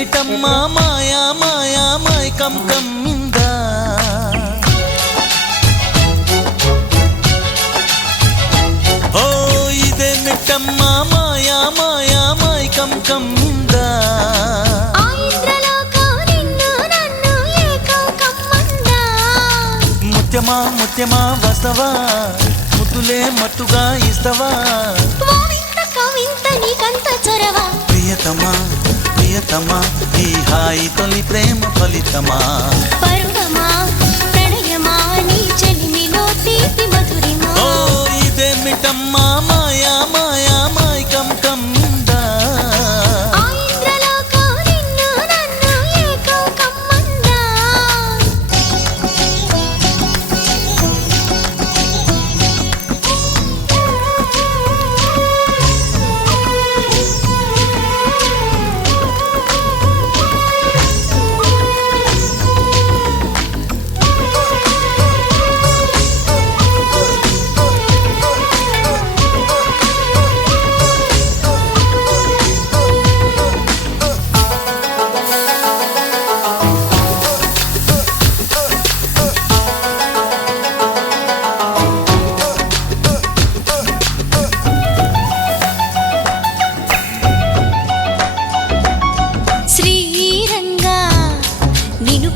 ఇదేమిటమ్మా మాయా మాయా మైకం కమ్మిందా ఓ ఇదేమిటమ్మా మాయా మాయా మైకం కమ్మిందా ముత్యమా ముత్యమా వస్తవా ముద్దులే మత్తుగా ఇస్తవా ప్రియతమా ప్రియతమా ఈ హాయి తొలి ప్రేమ ఫలితమా ఓ ఇదేమిటమ్మా మాయా మాయా మైకం కమ్మిందా శ్రీరంగా నిన్ను